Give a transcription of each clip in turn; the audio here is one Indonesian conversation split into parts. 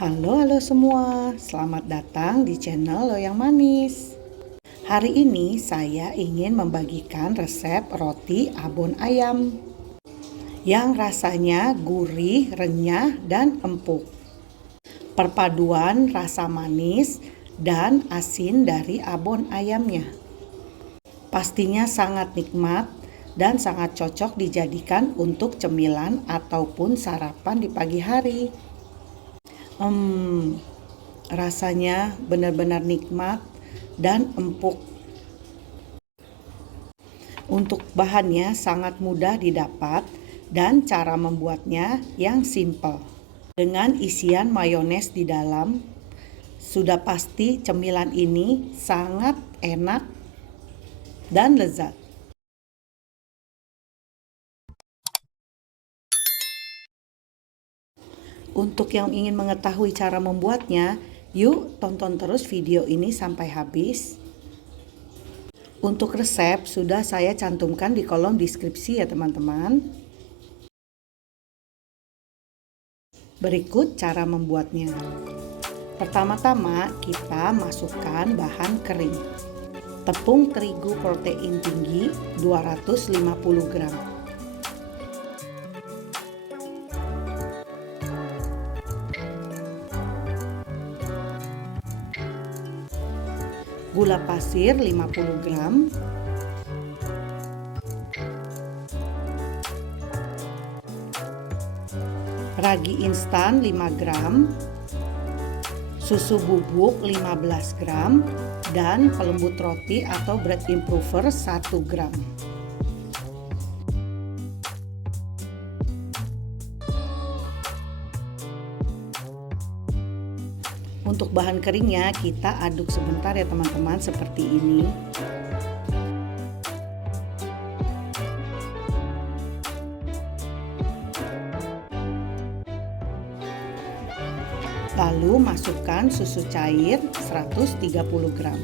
Halo semua, selamat datang di channel Loyang Manis. Hari ini saya ingin membagikan resep roti abon ayam yang rasanya gurih, renyah, dan empuk. Perpaduan rasa manis dan asin dari abon ayamnya pastinya sangat nikmat dan sangat cocok dijadikan untuk cemilan ataupun sarapan di pagi hari. Rasanya benar-benar nikmat dan empuk. Untuk bahannya sangat mudah didapat dan cara membuatnya yang simple. Dengan isian mayones di dalam, sudah pasti cemilan ini sangat enak dan lezat. Untuk yang ingin mengetahui cara membuatnya, yuk tonton terus video ini sampai habis. Untuk resep sudah saya cantumkan di kolom deskripsi ya teman-teman. Berikut cara membuatnya. Pertama-tama kita masukkan bahan kering. Tepung terigu protein tinggi 250 gram. Gula pasir 50 gram, ragi instan 5 gram, susu bubuk 15 gram, dan pelembut roti atau bread improver 1 gram. Untuk bahan keringnya kita aduk sebentar ya teman-teman seperti ini. Lalu masukkan susu cair 130 gram.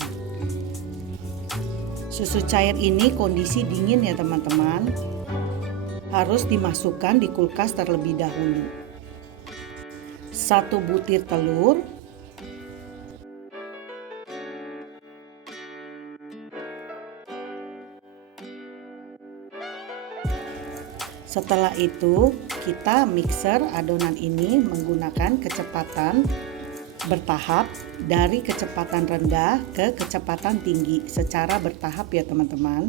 Susu cair ini kondisi dingin ya teman-teman. Harus dimasukkan di kulkas terlebih dahulu. 1 butir telur, setelah itu kita mixer adonan ini menggunakan kecepatan bertahap dari kecepatan rendah ke kecepatan tinggi secara bertahap ya teman-teman.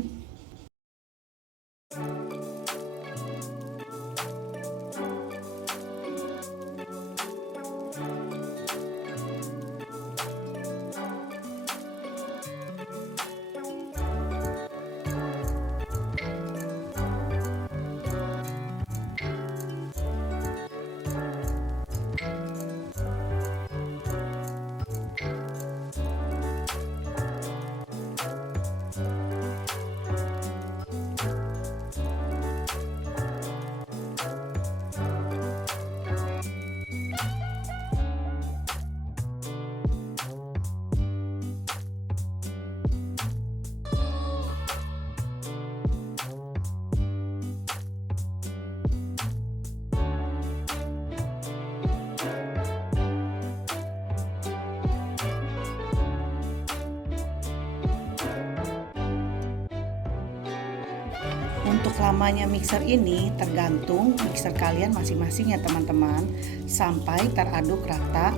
Untuk lamanya mixer ini tergantung mixer kalian masing-masing ya teman-teman, sampai teraduk rata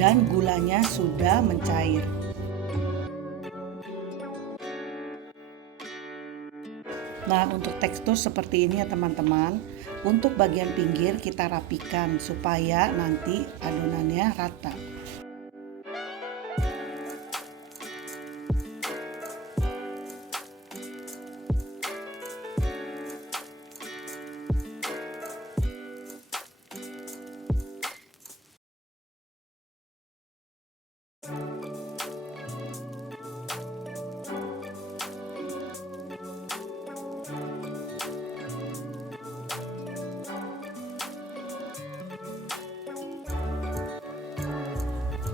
dan gulanya sudah mencair. Nah, untuk tekstur seperti ini ya teman-teman. Untuk bagian pinggir kita rapikan supaya nanti adonannya rata.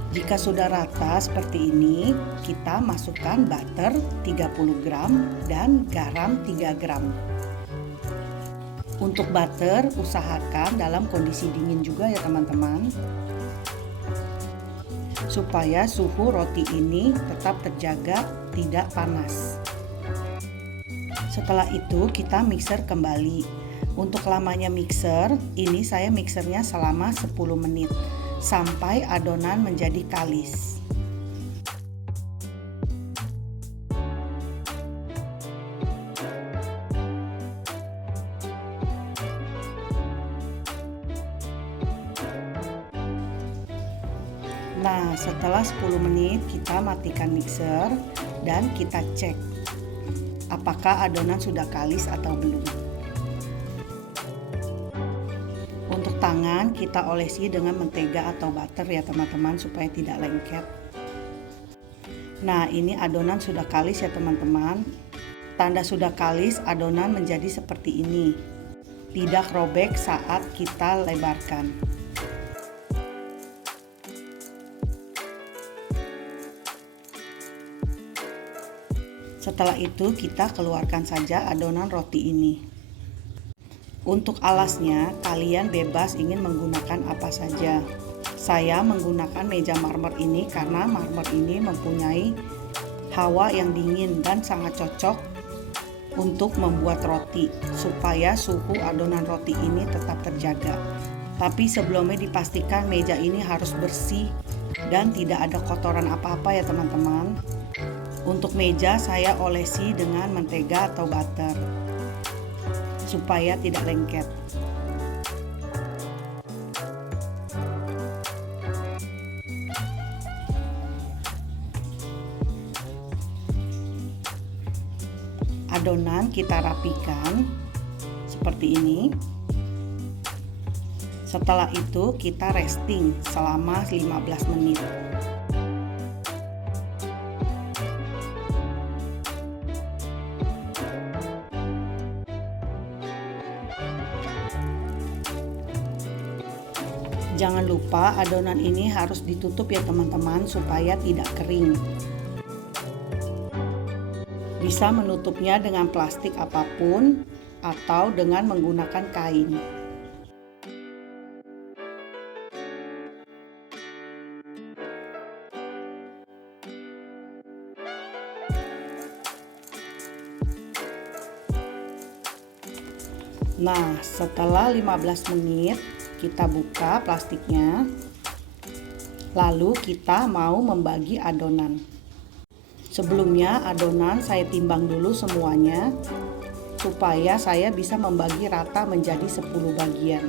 Jika sudah rata seperti ini, kita masukkan butter 30 gram dan garam 3 gram. Untuk butter, usahakan dalam kondisi dingin juga ya teman-teman, supaya suhu roti ini tetap terjaga, tidak panas. Setelah itu kita mixer kembali. Untuk lamanya mixer, ini saya mixernya selama 10 menit sampai adonan menjadi kalis. Nah, setelah 10 menit kita matikan mixer dan kita cek apakah adonan sudah kalis atau belum. Untuk tangan kita olesi dengan mentega atau butter ya teman-teman, supaya tidak lengket. Nah, ini adonan sudah kalis ya teman-teman. Tanda sudah kalis, adonan menjadi seperti ini. Tidak robek saat kita lebarkan. Setelah itu kita keluarkan saja adonan roti ini. Untuk alasnya kalian bebas ingin menggunakan apa saja. Saya menggunakan meja marmer ini karena marmer ini mempunyai hawa yang dingin dan sangat cocok untuk membuat roti, supaya suhu adonan roti ini tetap terjaga. Tapi sebelumnya dipastikan meja ini harus bersih dan tidak ada kotoran apa-apa ya teman-teman. Untuk meja saya olesi dengan mentega atau butter supaya tidak lengket. Adonan kita rapikan seperti ini. Setelah itu kita resting selama 15 menit. Jangan lupa adonan ini harus ditutup ya teman-teman, supaya tidak kering. Bisa menutupnya dengan plastik apapun atau dengan menggunakan kain. Nah, setelah 15 menit kita buka plastiknya, lalu kita mau membagi adonan. Sebelumnya adonan saya timbang dulu semuanya, supaya saya bisa membagi rata menjadi 10 bagian.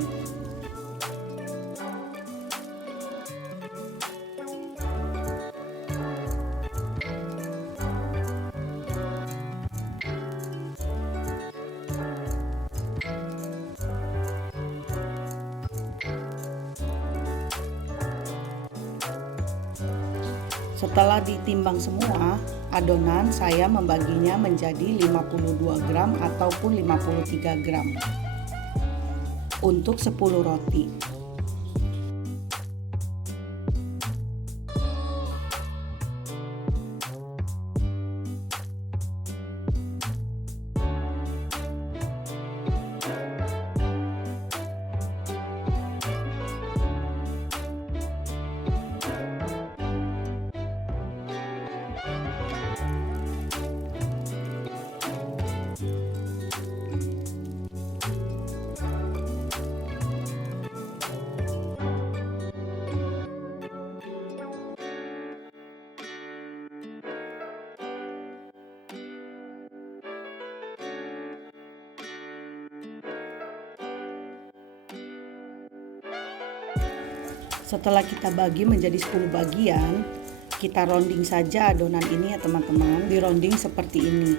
Setelah ditimbang semua, adonan saya membaginya menjadi 52 gram ataupun 53 gram untuk 10 roti. Setelah kita bagi menjadi 10 bagian, kita rounding saja adonan ini ya teman-teman, di rounding seperti ini.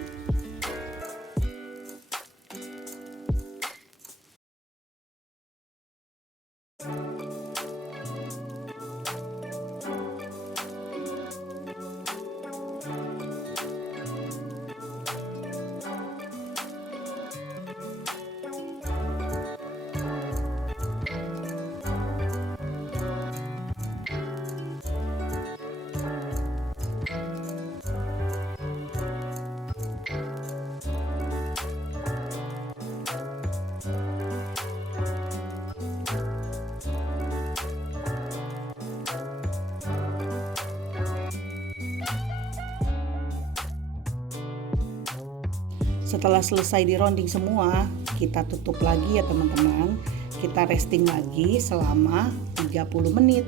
Setelah selesai dironding semua, kita tutup lagi ya teman-teman. Kita resting lagi selama 30 menit.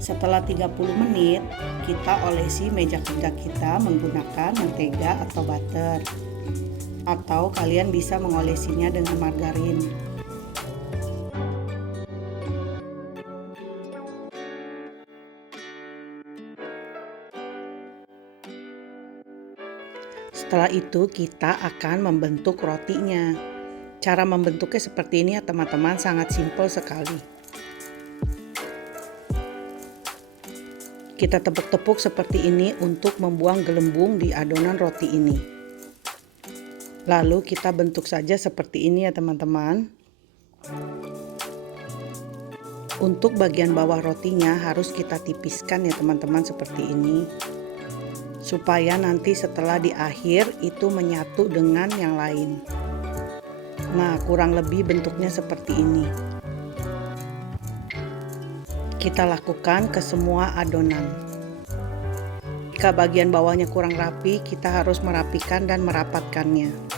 Setelah 30 menit, kita olesi meja kerja kita menggunakan mentega atau butter. Atau kalian bisa mengolesinya dengan margarin. Setelah itu kita akan membentuk rotinya. Cara membentuknya seperti ini ya teman-teman, sangat simpel sekali. Kita tepuk-tepuk seperti ini untuk membuang gelembung di adonan roti ini. Lalu kita bentuk saja seperti ini ya teman-teman. Untuk bagian bawah rotinya harus kita tipiskan ya teman-teman seperti ini. Supaya nanti setelah di akhir itu menyatu dengan yang lain. Nah, kurang lebih bentuknya seperti ini. Kita lakukan ke semua adonan. Jika bagian bawahnya kurang rapi, kita harus merapikan dan merapatkannya.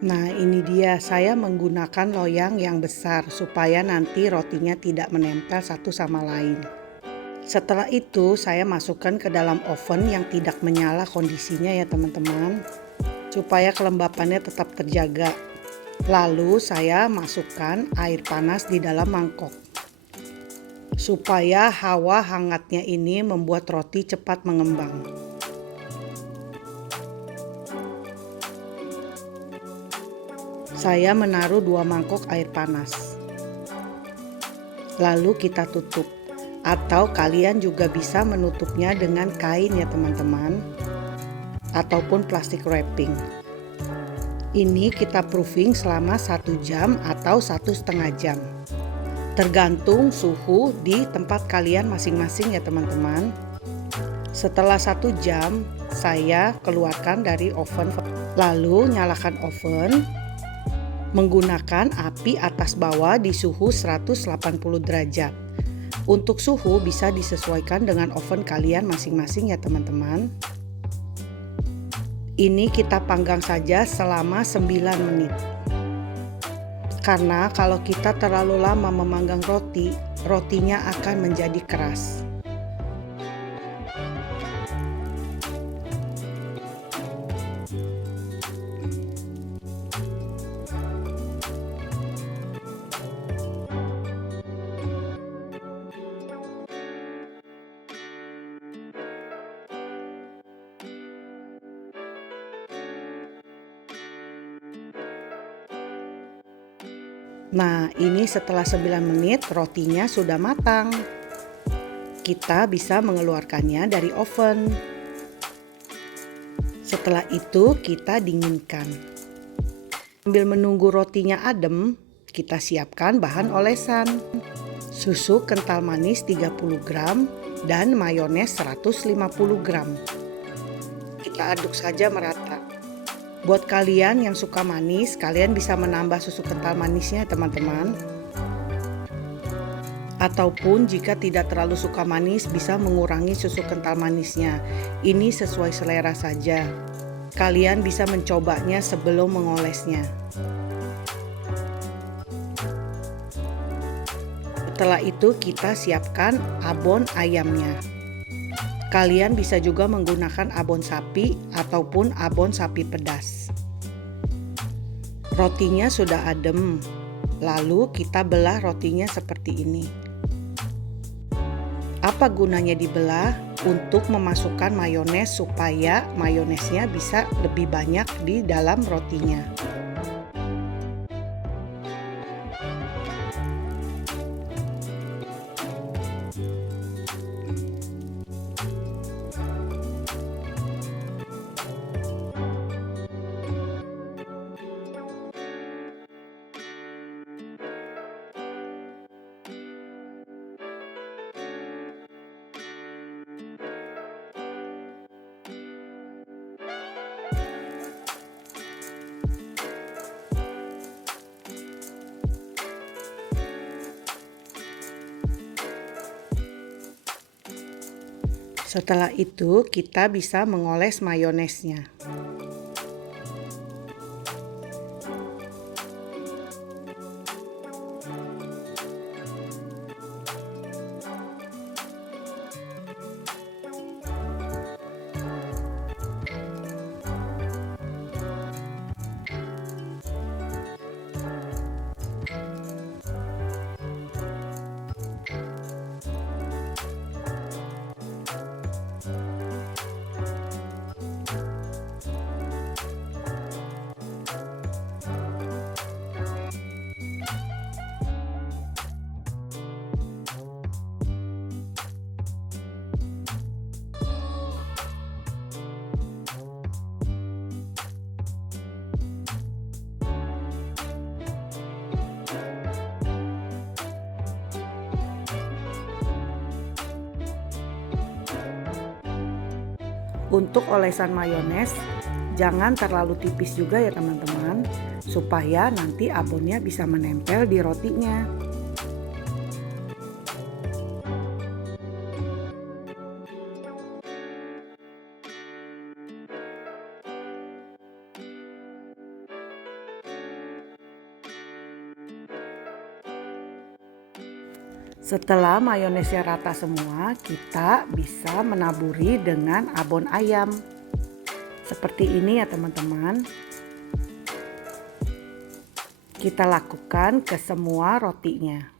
Nah, ini dia, saya menggunakan loyang yang besar supaya nanti rotinya tidak menempel satu sama lain. Setelah itu saya masukkan ke dalam oven yang tidak menyala kondisinya ya teman-teman, supaya kelembapannya tetap terjaga. Lalu saya masukkan air panas di dalam mangkok, supaya hawa hangatnya ini membuat roti cepat mengembang. Saya menaruh 2 mangkok air panas. Lalu kita tutup. Atau kalian juga bisa menutupnya dengan kain ya teman-teman. Ataupun plastik wrapping. Ini kita proofing selama 1 jam atau 1,5 jam. Tergantung suhu di tempat kalian masing-masing ya teman-teman. Setelah 1 jam, saya keluarkan dari oven. Lalu nyalakan oven. Menggunakan api atas bawah di suhu 180 derajat Untuk suhu bisa disesuaikan dengan oven kalian masing-masing ya teman-teman. Ini kita panggang saja selama 9 menit. Karena kalau kita terlalu lama memanggang roti, rotinya akan menjadi keras. Nah, ini setelah 9 menit rotinya sudah matang. Kita bisa mengeluarkannya dari oven. Setelah itu kita dinginkan. Sambil menunggu rotinya adem, kita siapkan bahan olesan. Susu kental manis 30 gram dan mayones 150 gram. Kita aduk saja merata. Buat kalian yang suka manis, kalian bisa menambah susu kental manisnya teman-teman. Ataupun jika tidak terlalu suka manis, bisa mengurangi susu kental manisnya. Ini sesuai selera saja. Kalian bisa mencobanya sebelum mengolesnya. Setelah itu kita siapkan abon ayamnya. Kalian bisa juga menggunakan abon sapi ataupun abon sapi pedas. Rotinya sudah adem, lalu kita belah rotinya seperti ini. Apa gunanya dibelah? Untuk memasukkan mayones supaya mayonesnya bisa lebih banyak di dalam rotinya. Setelah itu kita bisa mengoles mayonesnya. Untuk olesan mayones, jangan terlalu tipis juga ya teman-teman, supaya nanti abonnya bisa menempel di rotinya. Setelah mayonesnya rata semua, kita bisa menaburi dengan abon ayam. Seperti ini ya teman-teman. Kita lakukan ke semua rotinya.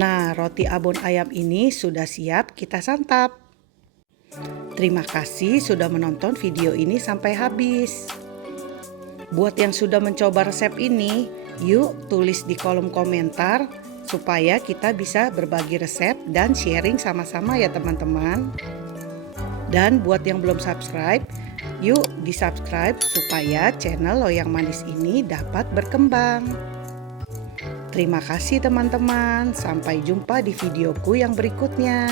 Nah, roti abon ayam ini sudah siap kita santap. Terima kasih sudah menonton video ini sampai habis. Buat yang sudah mencoba resep ini, yuk tulis di kolom komentar supaya kita bisa berbagi resep dan sharing sama-sama ya teman-teman. Dan buat yang belum subscribe, yuk di-subscribe supaya channel Loyang Manis ini dapat berkembang. Terima kasih teman-teman, sampai jumpa di videoku yang berikutnya.